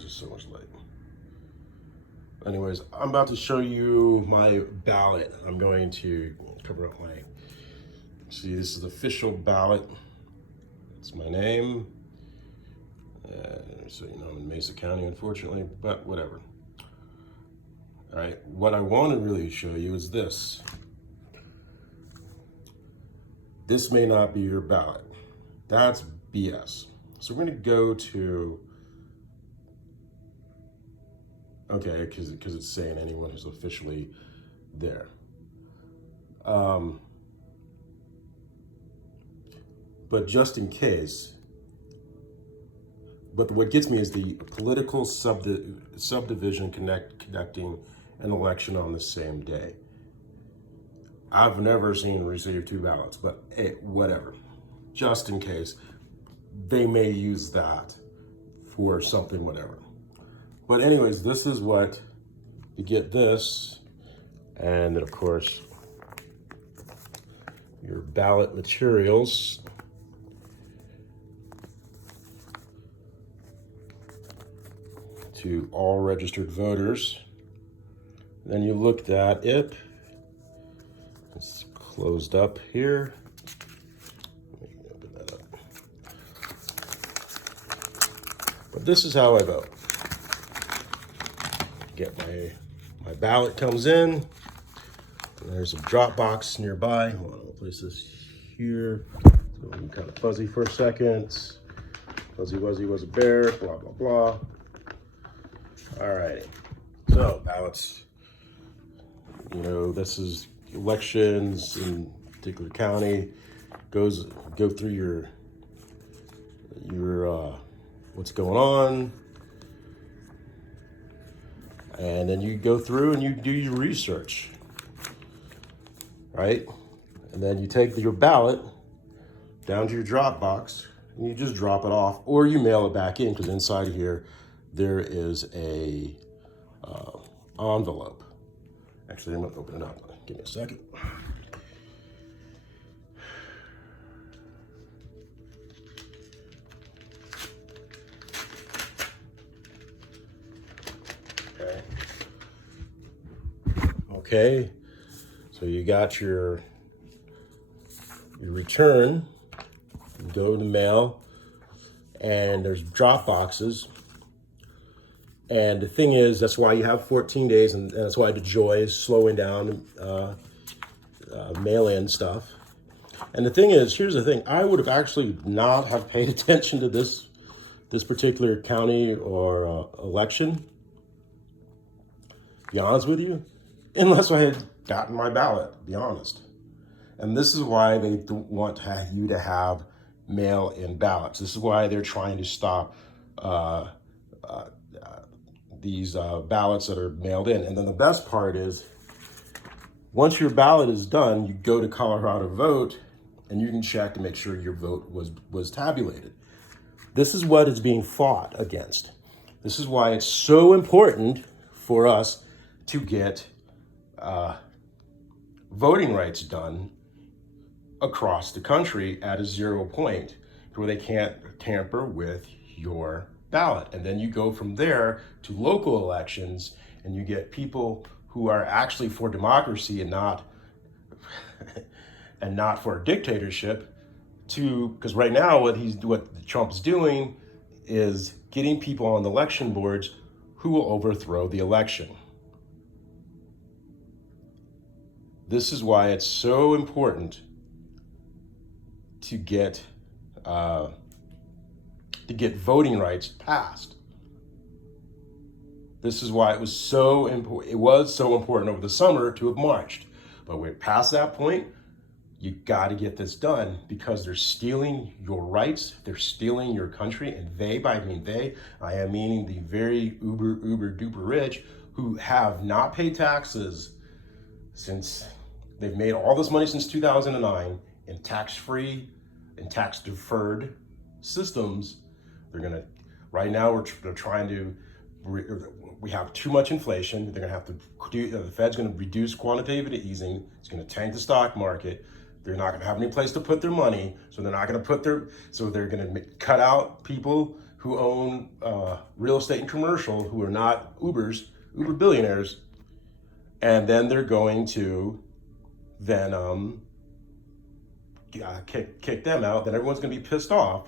there's so much light. Anyways, I'm about to show you my ballot. I'm going to cover up my, see, this is the official ballot. It's my name. So you know I'm in Mesa County, unfortunately, but whatever. All right, what I want to really show you is this. This may not be your ballot. That's BS. So we're going to go to, okay, because it's saying anyone who's officially there. But just in case, but what gets me is the political subdivision conducting an election on the same day. I've never seen receive two ballots, but hey, whatever. Just in case, they may use that for something, whatever. But anyways, this is what you get, this, and then of course, your ballot materials. To all registered voters. Then you looked at it. It's closed up here. Let me open that up. But this is how I vote. Get my ballot comes in. And there's a drop box nearby. Hold on, I'll place this here. It's going to be kind of fuzzy for a second. Fuzzy wuzzy was a bear, blah, blah, blah. All right, so ballots, you know, this is elections in a particular county, go through your what's going on, and then you go through and you do your research, right? And then you take your ballot down to your drop box and you just drop it off, or you mail it back in, because inside here there is a envelope. Actually, I'm gonna open it up. Give me a second. Okay. So you got your return. You go to the mail, and there's drop boxes. And the thing is, that's why you have 14 days, and that's why the joy is slowing down mail-in stuff. And the thing is, here's the thing, I would have actually not have paid attention to this particular county or election, to be honest with you, unless I had gotten my ballot, to be honest. And this is why they don't want you to have mail-in ballots. This is why they're trying to stop these ballots that are mailed in. And then the best part is, once your ballot is done, you go to Colorado Vote and you can check to make sure your vote was tabulated. This is what is being fought against. This is why it's so important for us to get voting rights done across the country at a 0 point, where they can't tamper with your ballot. And then you go from there to local elections, and you get people who are actually for democracy and not and not for a dictatorship. Because right now what Trump's doing is getting people on the election boards who will overthrow the election. This is why it's so important to get voting rights passed. This is why it was so important. It was so important over the summer to have marched. But we're past that point. You got to get this done, because they're stealing your rights. They're stealing your country. And I am meaning the very uber duper rich who have not paid taxes since they've made all this money since 2009 in tax-free and tax-deferred systems. Right now they're trying to, we have too much inflation. They're gonna have to the Fed's gonna reduce quantitative easing. It's gonna tank the stock market. They're not gonna have any place to put their money, so they're not gonna they're gonna cut out people who own real estate and commercial, who are not Uber billionaires, and then they're going to then kick them out. Then everyone's going to be pissed off,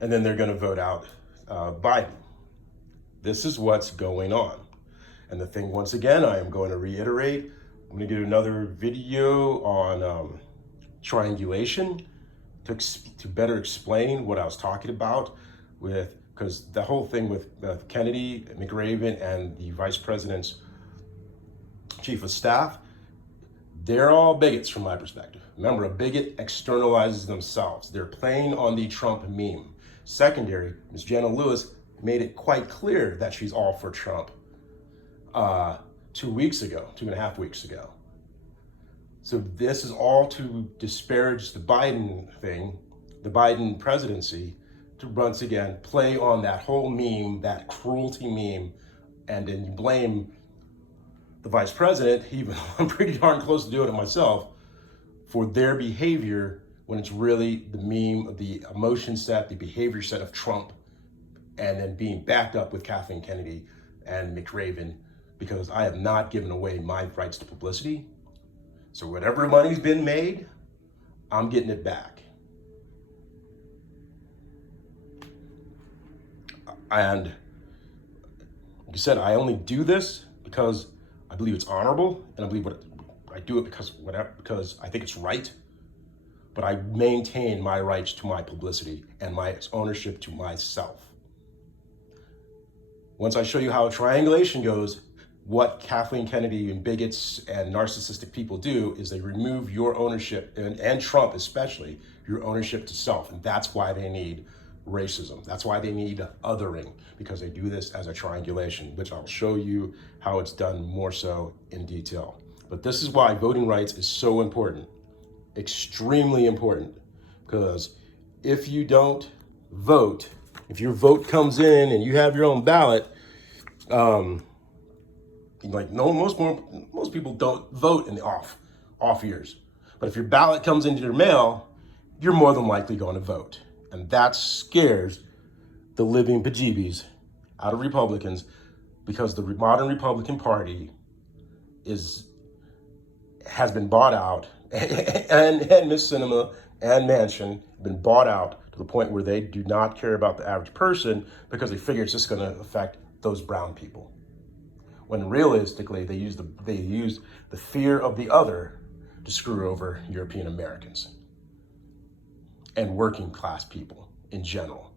and then they're going to vote out Biden. This is what's going on. And the thing, once again, I am going to reiterate, I'm going to do another video on triangulation to better explain what I was talking about because the whole thing with Kennedy, McRaven, and the vice president's chief of staff, they're all bigots from my perspective. Remember, a bigot externalizes themselves. They're playing on the Trump meme. Secondary, Ms. Jenna Lewis made it quite clear that she's all for Trump 2.5 weeks ago. So this is all to disparage the Biden thing, the Biden presidency, to once again play on that whole meme, that cruelty meme, and then you blame the vice president, even though I'm pretty darn close to doing it myself, for their behavior when it's really the meme, the emotion set, the behavior set of Trump, and then being backed up with Kathleen Kennedy and McRaven, because I have not given away my rights to publicity. So whatever money's been made, I'm getting it back. And like I said, I only do this because I believe it's honorable, and I believe I do it because I think it's right. But I maintain my rights to my publicity and my ownership to myself. Once I show you how triangulation goes, what Kathleen Kennedy and bigots and narcissistic people do is they remove your ownership, and Trump especially, your ownership to self. And that's why they need racism. That's why they need othering, because they do this as a triangulation, which I'll show you how it's done more so in detail. But this is why voting rights is so important, extremely important, because if you don't vote, if your vote comes in and you have your own ballot, most people don't vote in the off years. But if your ballot comes into your mail, you're more than likely going to vote. And that scares the living bejeebies out of Republicans, because the modern Republican Party has been bought out, and Ms. Sinema and Manchin have been bought out to the point where they do not care about the average person, because they figure it's just going to affect those brown people. When realistically, they use the fear of the other to screw over European Americans and working class people in general.